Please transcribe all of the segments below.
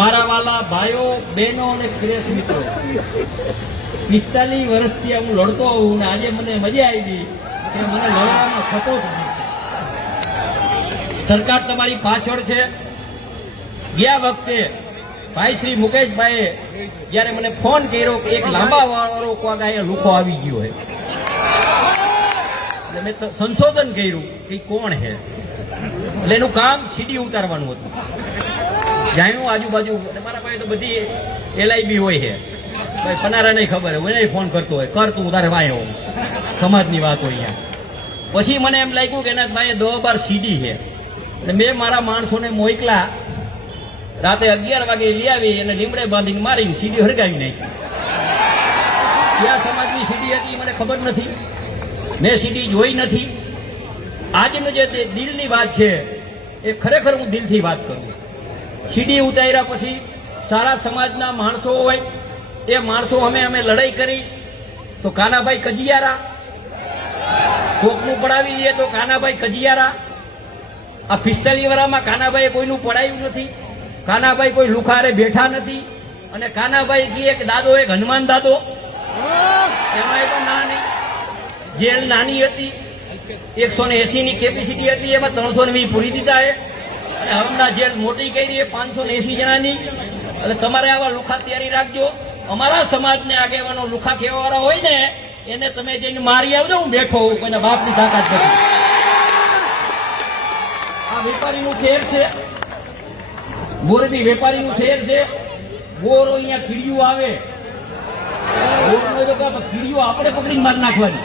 મારા વાલા ભાઈઓ, બહેનો અને શ્રેષ્ઠ મિત્રો, પિસ્તાલીસ વર્ષથી હું લડતો હોઉં ને આજે મને મજા આવી. કે મને લડવાનો થતો સરકાર તમારી પાછળ છે. ગયા વખતે ભાઈ શ્રી મુકેશભાઈએ જ્યારે મને ફોન કર્યો કે એક લાંબા વાળો કોક અહીંયા લુખો આવી ગયો હોય એટલે મેં સંશોધન કર્યું કે કોણ છે? એટલે એનું કામ સીડી ઉતારવાનું હતું. જાણ્યું આજુબાજુ મારા પાસે તો બધી એલઆઈબી હોય છે. ભાઈ, પનારા નહીં ખબર હોય નહીં ફોન કરતો હોય. કર તું, તારે વાય હોય સમાજની વાત હોય અહીંયા. પછી મને એમ લાગ્યું કે એના ભાઈ દો બાર સીડી છે. એટલે મેં મારા માણસોને મોકલા. રાતે અગિયાર વાગે લઈ આવી અને લીમડે બાંધીને મારીને સીડી હરગાવી નાખી. ક્યાં સમાજની સીડી હતી મને ખબર નથી. મેં સીડી જોઈ નથી. આજનું જે દિલની વાત છે, એ ખરેખર હું દિલથી વાત કરું સીડી ઉતાર્યા પછી સારા સમાજના માણસો હોય, એ માણસો અમે અમે લડાઈ કરી, તો કાનાભાઈ કજિયારા. કોકનું પડાવી લઈએ તો કાનાભાઈ કજિયારા. આ પિસ્તાલીસ વર્ષમાં કાનાભાઈએ કોઈનું પડાયું નથી, કાનાભાઈ કોઈ લુખારે બેઠા નથી, અને કાનાભાઈ જે એક દાદો, એક હનુમાન દાદો. એમાં પણ ના નહીં જેલ નાની હતી, એકસો ને એસી ની કેપેસિટી હતી, એમાં ત્રણસો ને વીસ પૂરી દીધા છે. અને હમણાં જેલ મોટી કરી એ પાંચસો એસી જણાની. એટલે તમારે આવા લુખા તૈયારી રાખજો. અમારા સમાજને આગેવાનો લુખા કહેવાવાળા હોય ને, એને તમે જઈને મારી આવજો, હું બેઠો હોઉં, કોઈના બાપની તાકાત નથી. આ વેપારીનું શહેર છે. મોરબી વેપારીનું શહેર છે. બોરો અહીંયા કીડીયું આવે. કીડીયું આપણે પકડીને મારી નાખવાની.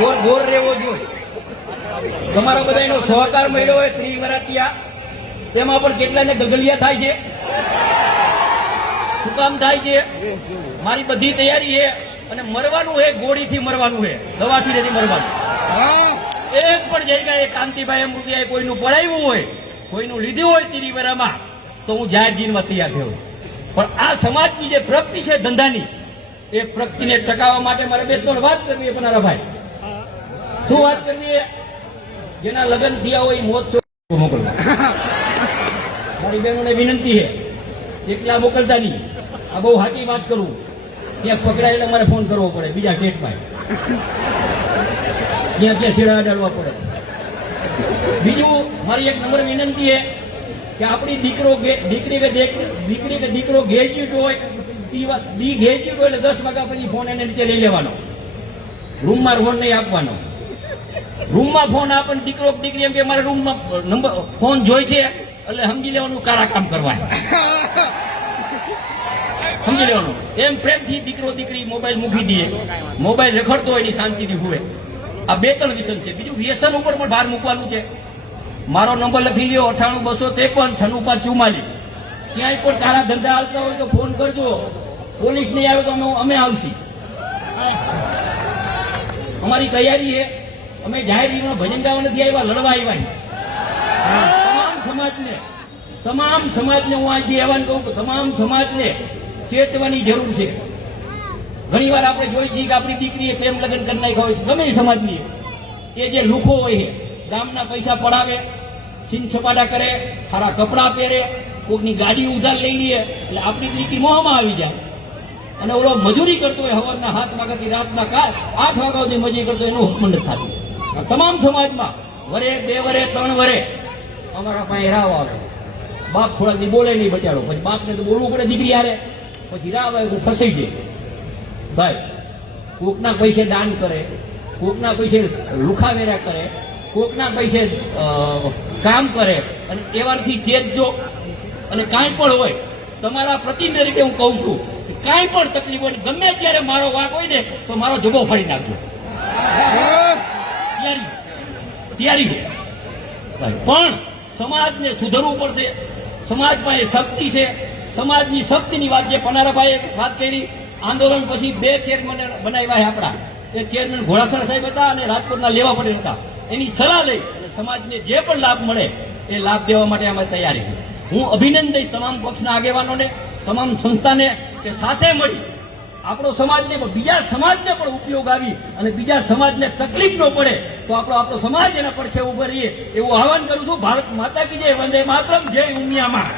ગોર ગોર રહેવો જોઈએ. તમારો બધાનો સહકાર મળ્યો હોય, ત્રિવરાતિયા. તેમાં પણ કેટલાને ગગલિયા થાય છે? શું કામ થાય છે? મારી બધી તૈયારી છે અને મરવાનું છે ગોળીથી મરવાનું છે દવાથી નથી મરવાનું. એક પણ જગ્યાએ કાંતિભાઈ અમૃતિયાએ કોઈનું પડાવ્યું હોય, કોઈનું લીધું હોય તિરીવરામાં, તો હું જાહેર જીવનમાં તૈયાર થયો. પણ આ સમાજની જે પ્રગતિ છે ધંધાની, એ પ્રગતિને ટકાવવા માટે મારે બે ત્રણ વાત કરવી છે પનારા ભાઈ. શું વાત કરવી જેના લગ્ન થયા હોય મોત છો મોકલો મારી બહેનોને વિનંતી છે. એકલા મોકલતા નહીં. આ બહુ સાચી વાત કરું. ત્યાં પકડાય એટલે મારે ફોન કરવો પડે બીજા સ્ટેટમાં ત્યાં ત્યાં શેડા અડાડવા પડે. બીજું, મારી એક નંબર વિનંતી છે કે આપણી દીકરો દીકરી કે દીક- દીકરી કે દીકરો ગ્રેજ્યુએટ હોય દી ગ્રેજ્યુએટ હોય એટલે દસ વાગ્યા પછી ફોન એને નીચે લઈ લેવાનો. રૂમમાં ફોન નહીં આપવાનો. રૂમમાં ફોન આપે દીકરો દીકરી એમ કે મારે રૂમમાં નંબર, ફોન જોઈ છે. એટલે સમજી લેવાનું કારા કામ કરવા સમજી લેવાનું. એમ પ્રેમથી દીકરો દીકરી મોબાઈલ મૂકી દઈએ મોબાઈલ રખડતો હોય એની શાંતિથી હોય આ બે ત્રણ વ્યસન છે. બીજું વ્યસન ઉપર પણ ભાર મૂકવાનું છે. મારો નંબર લખી લ્યો, અઠાણું, બસો ત્રેપન, છન્નું પાંચ ચુમ્માલીસ ક્યાંય પણ કારા ધંધા આવતા હોય તો ફોન કરજો. પોલીસ નહીં આવે તો અમે આવશી અમારી તૈયારી છે. અમે જાહેર જીવનમાં ભજન ગાવા નથી આવ્યા, લડવા આવ્યા સમાજને, તમામ સમાજને હું આજે એવાન કહું કે તમામ સમાજને ચેતવાની જરૂર છે. ઘણી વાર આપણે જોઈ છીએ કે આપણી દીકરીએ પ્રેમ લગ્ન કરી નાખ્યા હોય છે. ગમે સમાજની એ જે લુખો હોય છે, ગામના પૈસા પડાવે સિંગ સપાટા કરે સારા કપડાં પહેરે, કોકની ગાડી ઉધાર લઈ લઈએ એટલે આપણી દીકરી મોહમાં આવી જાય. અને ઓલો મજૂરી કરતો હોય હવાના સાત વાગ્યાથી રાતના કા- આઠ વાગ્યા સુધી મજૂરી કરતો એનું હુકમંડ થાય. તમામ સમાજમાં વરે બે વરે, ત્રણ વરે અમારા પાસે રાવ આવે. બાપ થોડા દી બોલે નહીં બચારો. પછી બાપને તો બોલવું પડે દીકરી હારે. પછી રાવ આવે તો ફસાઈ જાય. ભાઈ કોકના પૈસે દાન કરે કોકના પૈસે લુખાવેરા કરે કોકના પૈસે કામ કરે. અને એવાથી ચેતજો અને કાંઈ પણ હોય તમારા પ્રતિનિધિ તરીકે હું કહું છું કે કાંઈ પણ તકલીફ હોય ગમે ત્યારે મારો વાક હોય ને તો મારો જબો ફાડી નાખજો. તૈયારી. તૈયારી પણ સમાજને સુધરવું પડશે. સમાજમાં એ શક્તિ છે. સમાજની શક્તિની વાત જે પનારાભાઈએ વાત કરી, આંદોલન પછી બે ચેરમેન બનાવ્યા આપણા. એ ચેરમેન ઘોડાસર સાહેબ હતા અને રાજકોટના લેવા પટેલ હતા. એની સલાહ લઈ અને સમાજને જે પણ લાભ મળે, એ લાભ દેવા માટે અમે તૈયારી હું અભિનંદન તમામ પક્ષના આગેવાનોને, તમામ સંસ્થાને કે સાથે મળી આપણો સમાજને બીજા સમાજને પણ ઉપયોગ આવી અને બીજા સમાજને તકલીફ ન પડે, તો આપણો આપણો સમાજ એના પડખે ઊભો રહીએ. એવું આહવાન કરું છું, ભારત માતા કી જય, વંદે માતરમ, જય ઉમિયામાં.